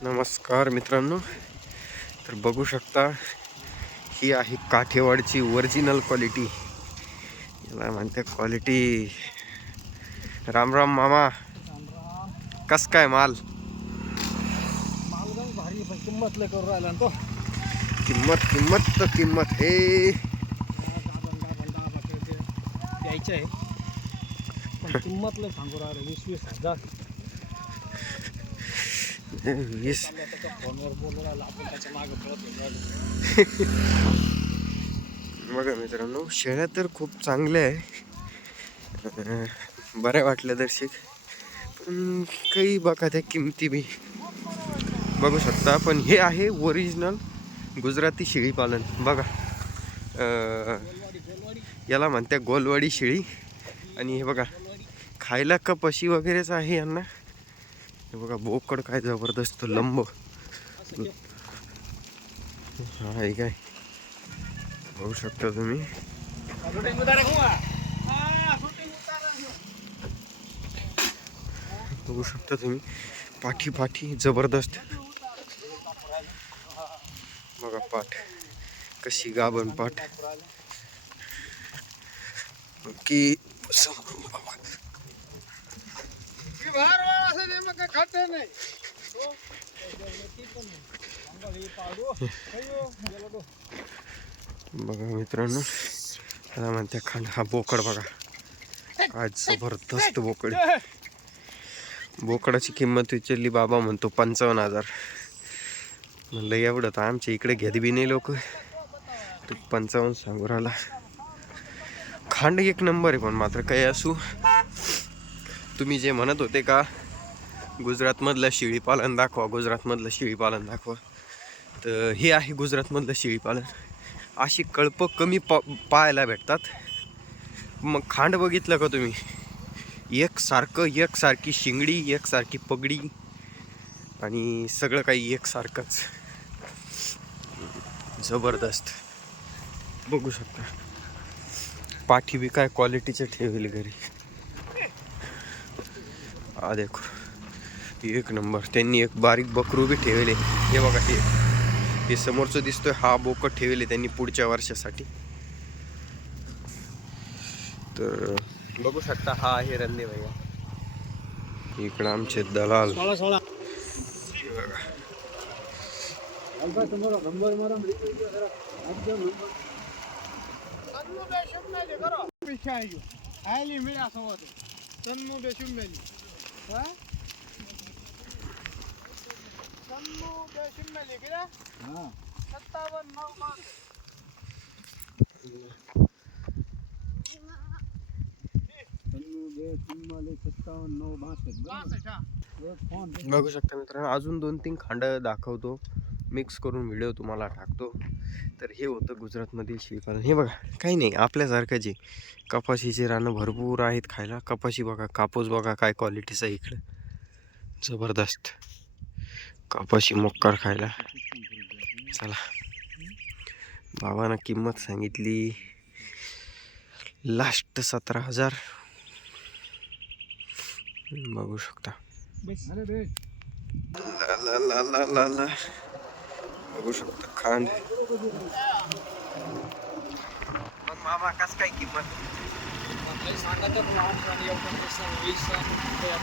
नमस्कार मित्रांनो. तर बघू शकता ही आहे काठेवाडची ओरिजिनल क्वालिटी याला म्हणते क्वालिटी राम राम मामा कस काय माल? किंमत करून राहिला तो. किंमत किंमत तर किंमत हे. द्यायचं आहे. किंमत सांगू राहिलं वीस वीस हजार वीस चाललं त्याच्या फोनवर बोलू राहिला आपण त्याच्यामागे पळत होतो. बघा मित्रांनो शेळ्या तर खूप चांगल्या आहे. बऱ्या वाटल्या दर्शक. पण काही बघा त्या किमती बी. बघू शकता पण हे आहे ओरिजिनल गुजराती शेळी पालन बघा याला म्हणत्या गोलवाडी शेळी. आणि हे बघा खायला कपाशी वगैरेच आहे यांना. हे बघा बोकड काय जबरदस्त लंब. हा हे काय? बघू शकता तुम्ही. बघू शकता तुम्ही. पाठी पाठी जबरदस्त. बघा पाठ. कशी गाभण पाठ. की मग काय नाही. बघा मित्रांनो त्याला म्हणते खांड हा बोकड बघा. आज जबरदस्त बोकड बोकडाची किंमत विचारली बाबा म्हणतो पंचावन्न हजार. म्हणलं एवढं तर आमच्या इकडे घेत बी नाही लोक. तू पंचावन्न सांगू राहिला. खांड एक नंबर आहे पण मात्र काही असू. तुम्ही जे म्हणत होते का गुजरातमधलं शेळीपालन दाखवा गुजरातमधलं शेळीपालन दाखवा. तर हे आहे गुजरातमधलं शेळीपालन. अशी कळपं कमी पा पाहायला भेटतात. मग खांड बघितलं का तुम्ही? एकसारखं एकसारखी शिंगडी एकसारखी पगडी आणि सगळं काही एकसारखंच. जबरदस्त. बघू शकता. पाठी बी काय क्वालिटीचे ठेवले घरी. आ देखो. एक नंबर. त्यांनी एक बारीक बकरू बी ठेवले. हे बघा हे. हे समोरचं दिसतोय हा बोकड ठेवले त्यांनी पुढच्या वर्षासाठी. तर बघू शकता हा आहे रल्ले भैया. इकडं आमचे दलाल. आयली मिळा सोबत हा? बघू शकता मित्रांनो अजून दोन तीन खांड दाखवतो. मिक्स करून व्हिडिओ तुम्हाला टाकतो. तर हे होतं गुजरातमधील शिल्पालन हे बघा काही नाही आपल्यासारखं जे कपाशीचे रानं भरपूर आहेत खायला. कपाशी बघा कापूस बघा काय क्वालिटीचा आहे इकडं. जबरदस्त. कपाशी मोक्कार खायला. चला. बाबानं किंमत सांगितली. लास्ट सतरा हजार. बघू शकता. ला ला ला ला ला बघू शकता खांड. मग मामा कस काय किंमत? वीस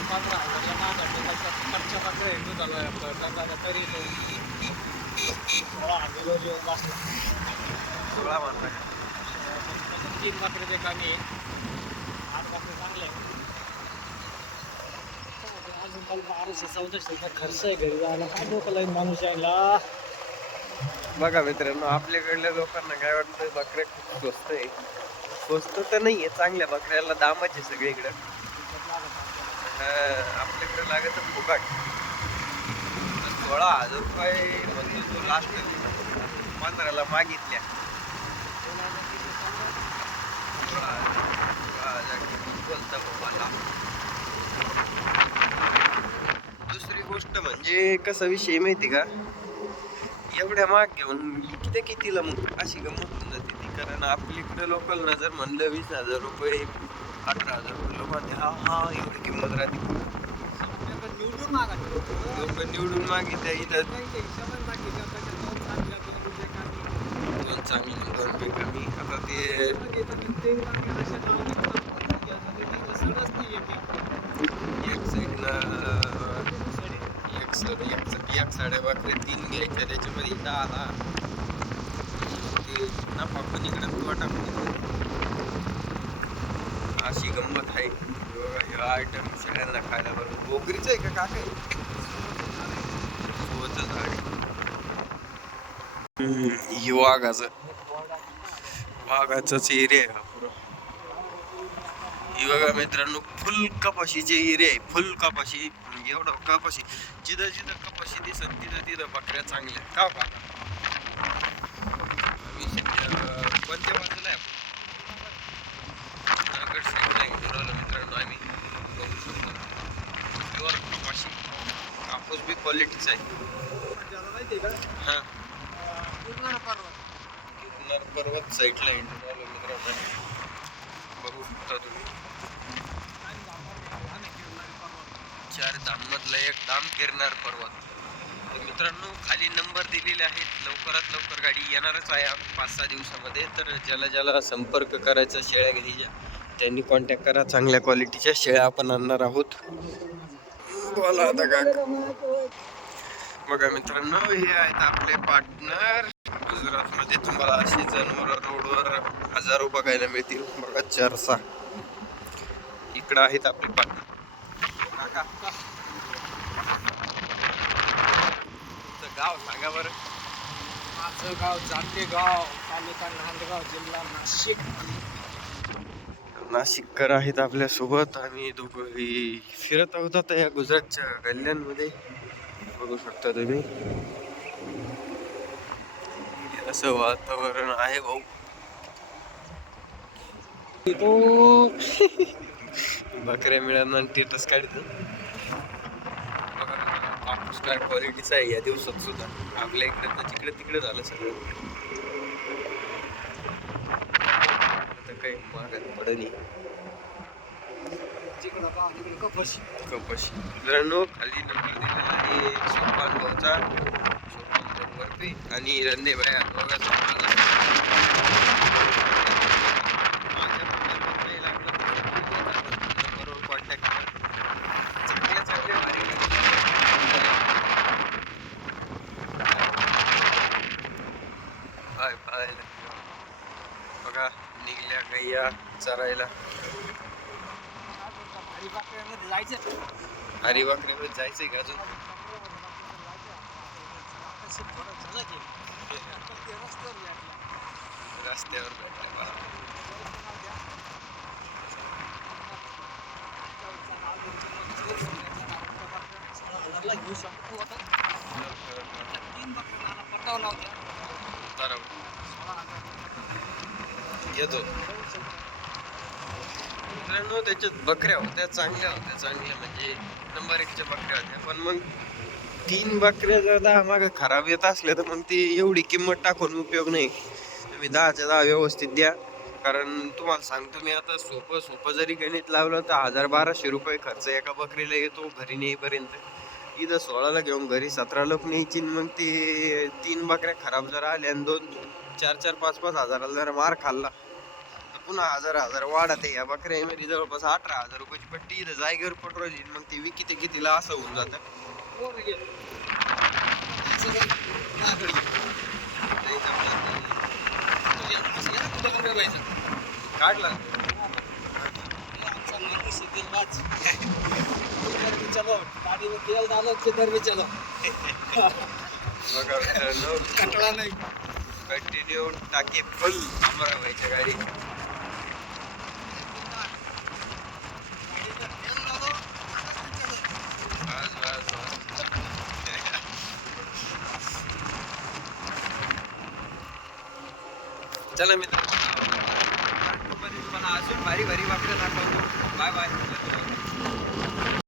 पंधरा हजारला माझा त्याचा खर्च मात्र झाला त्याचा तरी तो सोळा हजार रोज येऊन बसला सोळा म्हणता तीन मात्र ते कमी आहे. आठ मात्र चांगले. अजून मला बाराशे चौदाशे रुपये खर्च आहे. घरी जायला काय डोकं माणूस यायला बघा मित्रांनो आपल्याकडल्या लोकांना काय वाटतं बकऱ्या खूप स्वस्त आहे. स्वस्त तर नाही आहे चांगल्या बकऱ्याला दामाचे सगळे इकडं आपल्याकडे लागत फुकाट. सोळा हजार रुपये म्हणतो तो लास्ट पंधराला मागितल्या. बोलता दुसरी गोष्ट म्हणजे कसा विषय माहिती का? एवढ्या माग घेऊन किती कितीला मग? अशी गमत. कारण आपल्याकडे लोकल नजर म्हणलं वीस हजार रुपये अठरा हजार रुपये लोक हा हा एवढी किंमत राहते निवडून मागा लोक निवडून मागितल्या इथं दोन चांगल्या, दोन चांगली दोन कमी आता ते मग इथं ते एक साईडला एक सर एक बाकरे तीन घ्यायच्या त्याच्यामध्ये दहा ना ते नफा पण इकडे अशी गंमत आहे. हे आयटम सगळ्यांना खायला बरं बोकरीचं आहे का काय आहे? झाड आहे. वाघाचं. वाघाचाच एरिया आहे हा पुरा. ही बघा मित्रांनो फुल कपाशीचे एरिया आहे. फुल कपाशी एवढं कपाशी. जिथं जिथं कपाशी दिसत तिथं तिथं बकऱ्या चांगल्या का हो काका आम्ही सध्या कोणत्या बाजूला आहे? आपण रायगड साईडला आहे मित्रांनो आम्ही. बघू शकतो. प्युअर कपाशी कापूस बी क्वालिटीचा आहे. हां. पूर्ण पर्वत. गिरनार पर्वत साईडला एंटर आलो मित्रांनो. बघू शकता तुम्ही. चार धाममधला एक धाम गिरनार पर्वत. मित्रांनो खाली नंबर दिलेले आहेत. लवकरात लवकर गाडी येणारच आहे. पाच सहा दिवसामध्ये. तर ज्याला ज्याला संपर्क करायचा शेळ्या घ्यायच्या त्यांनी कॉन्टॅक्ट करा. चांगल्या क्वालिटीच्या शेळ्या आपण आणणार आहोत. बोला आता का? बघा मित्रांनो हे आहेत आपले पार्टनर गुजरातमध्ये तुम्हाला अशी जनावर रोडवर हजारो बघायला मिळतील. बघा चार सहा इकडं आहेत आपले पार्टनर काका गाव सांगा बरं. माझं गाव जांभेगाव तालुका नांदगाव जिल्हा नाशिक. नाशिककर आहेत आपल्यासोबत आम्ही दोघंही फिरत आहोत आता या गुजरातच्या गल्ल्यांमध्ये. बघू शकता तुम्ही. असं वातावरण आहे भाऊ. तो बकऱ्या मिळाल्या स्टेटस काढतो. काय क्वालिटीचा आहे. या दिवसात सुद्धा. आपल्या इकडे तर तिकडे तिकडे झालं सगळं. आता काही महागात पडली कपाशी. मित्रांनो खाली नंबर दिलेला आहे सोपान भाऊचा. सोपान वरती आणि रंदे भया दोघांचा माझ्या फोनवर काही लागलं तर नंबरवर कॉन्टॅक्ट करा चांगल्या चांगल्या भारी बाय बाय बघा निघल्या गैया चरायला हरिपाकळ्यामध्ये जायचं हरिवाकडे जायचंय का अजून अशी थोडं झालं की. ते रस्त्यावर भेटलं. रस्त्यावर भेटले मला हजारला घेऊ शकतो आता. आता तीन बकऱ्या मला पटावला होत्या. बरोबर सोळा हजार. येतो मित्रांनो त्याच्यात बकऱ्या होत्या चांगल्या होत्या चांगल्या म्हणजे नंबर एकच्या बकऱ्या होत्या. पण मग तीन बकऱ्या जर दहा मागं खराब येत असल्या तर मग ती एवढी किंमत टाकून उपयोग नाही. तुम्ही दहाच्या दहा व्यवस्थित द्या. कारण तुम्हाला सांगतो मी आता सोपं सोपं जरी गणित लावलं तर हजार बाराशे रुपये खर्च एका बकरीला येतो घरी नेईपर्यंत. इथं सोळाला घेऊन घरी सतरा लोक न्यायची आणि मग ती तीन बकऱ्या खराब जर आल्या आणि दोन चार चार पाच पाच हजाराला जर मार खाल्ला पुन्हा हजार हजार वाढत आहे या बकऱ्यामध्ये जवळपास अठरा हजार रुपयाची पट्टी इथं जागेवर येईल मग ती विकिते कितीला असं होऊन जातं वर गेलं. असं काय? मागं गेलं. नाही जमलं तर तुझ्या असं या कुठं कमरे पाहिजे. काढला हे आमचा माणूस आहे, दिलबाज. किधर भी चलो गाड़ी में तेल डालो किधर भी चलो बघा मित्रांनो कटळा नाही कंटिन्यू टाकी फुल आम्हाला व्हायच्या गाडी गाडीला तेल डालो बस बस बस चला मित्र. अजून भारी भारी वाकडं दाखवतो बाय बाय